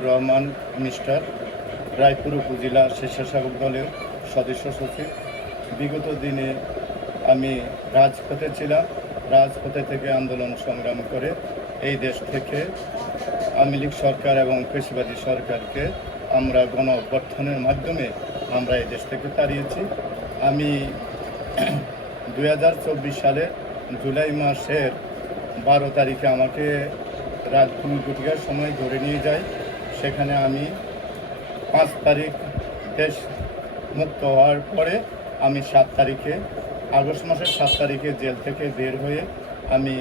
Abdur Rahman mister, Raipur উপজেলা স্বেচ্ছাসেবক দলের সদস্য সচিব। বিগত দিনে আমি রাজপথে ছিলাম। রাজপথে থেকে আন্দোলন সংগ্রাম করে এই দেশ থেকে আওয়ামী লীগ সরকার এবং ফ্যাসিবাদী সরকারকে আমরা গণ অভ্যুত্থানের মাধ্যমে আমরা এই দেশ থেকে তাড়িয়েছি। আমি 2024 সালের জুলাই মাসের 12 তারিখে আমাকে রাত 2 সময় ধরে নিয়ে যায়। সেখানে আমি 5 তারিখ দেশ মুক্ত হওয়ার পরে আমি 7 তারিখে আগস্ট মাসের 7 তারিখে জেল থেকে বের হয়ে আমি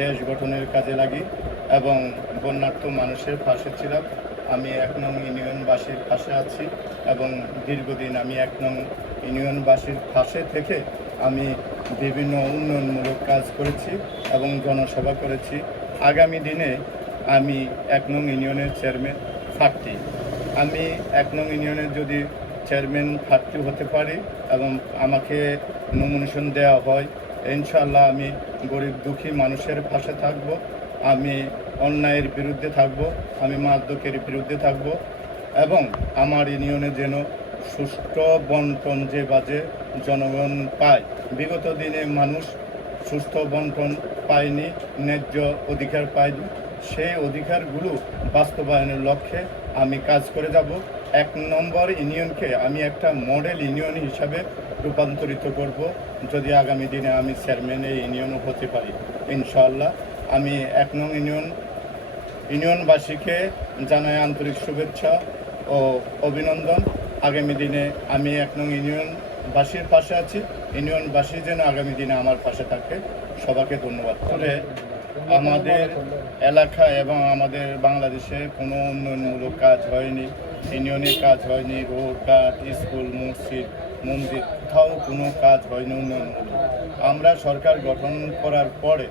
দেশ গঠনের কাজে লাগি এবং বন্যার্থ মানুষের পাশে ছিলাম। আমি 1 নং ইউনিয়নবাসীর পাশে আছি এবং দীর্ঘদিন আমি 1 নং ইউনিয়নবাসীর পাশে থেকে আমি বিভিন্ন উন্নয়নমূলক কাজ করেছি এবং জনসেবা করেছি। আগামী দিনে আমি 1 নং ইউনিয়নের চেয়ারম্যান প্রার্থী। আমি 1 নং ইউনিয়নের যদি চেয়ারম্যান প্রার্থী হতে পারি এবং আমাকে নমিনেশন দেওয়া হয়, ইনশাআল্লাহ আমি গরিব দুঃখী মানুষের পাশে থাকব। আমি অন্যায়ের বিরুদ্ধে থাকব, আমি মাদকের বিরুদ্ধে থাকব এবং আমার ইউনিয়নে যেন সুষ্ঠু বন্টন যে বাজে জনগণ পায়। বিগত দিনে মানুষ সুস্থ বন্টন পায়নি, ন্যায্য অধিকার পায়নি। সেই অধিকারগুলো বাস্তবায়নের লক্ষ্যে আমি কাজ করে যাব। 1 নম্বর ইউনিয়নকে আমি একটা মডেল ইউনিয়ন হিসাবে রূপান্তরিত করব যদি আগামী দিনে আমি চেয়ারম্যান এই ইউনিয়নও হতে পারি। ইনশাআল্লাহ আমি 1 নং ইউনিয়নবাসীকে জানাই আন্তরিক শুভেচ্ছা ও অভিনন্দন। আগামী দিনে আমি 1 নং ইউনিয়নবাসীর পাশে আছি। ইউনিয়নবাসী যেন আগামী দিনে আমার পাশে থাকে। সবাইকে ধন্যবাদ। তবে আমাদের এলাকা এবং আমাদের বাংলাদেশে কোনো উন্নয়নমূলক কাজ হয়নি, ইউনিয়নের কাজ হয়নি, রোডঘাট, স্কুল, মসজিদ, মন্দির, কোথাও কোনো কাজ হয়নি উন্নয়নমূলক। আমরা সরকার গঠন করার পরে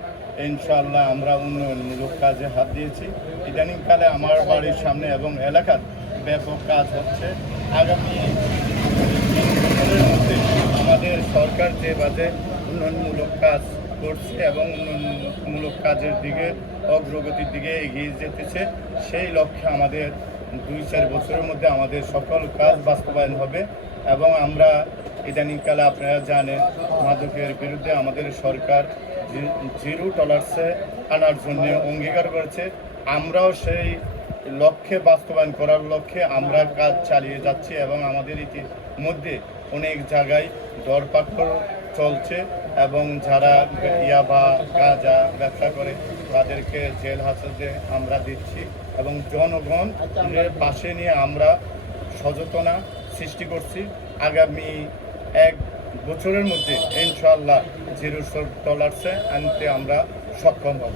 ইনশাআল্লাহ আমরা উন্নয়নমূলক কাজে হাত দিয়েছি। ইদানিংকালে আমার বাড়ির সামনে এবং এলাকার ব্যাপক কাজ হচ্ছে। আগামী 3 বছরের মধ্যে আমাদের সরকার যে বাজে উন্নয়নমূলক কাজ করছে এবং উন্নয়নমূলক কাজের দিকে অগ্রগতির দিকে এগিয়ে যেতেছে, সেই লক্ষ্যে আমাদের 2-4 বছরের মধ্যে আমাদের সকল কাজ বাস্তবায়ন হবে। এবং আমরা ইদানিংকালে আপনারা জানেন মাদকের বিরুদ্ধে আমাদের সরকার জিরো টলারেন্সে আনার জন্য অঙ্গীকার করেছে। আমরাও সেই লক্ষ্যে বাস্তবায়ন করার লক্ষ্যে আমরা কাজ চালিয়ে যাচ্ছি এবং আমাদের ইতিমধ্যে অনেক জায়গায় দরপাকড় চলছে এবং যারা ইয়াবা গাঁজা ব্যবসা করে তাদেরকে জেল হাজতে আমরা দিচ্ছি এবং জনগণের পাশে নিয়ে আমরা সচেতনা সৃষ্টি করছি। আগামী 1 বছরের মধ্যে ইনশাআল্লাহ জিরো টলারেন্সে আনতে আমরা সক্ষম হব।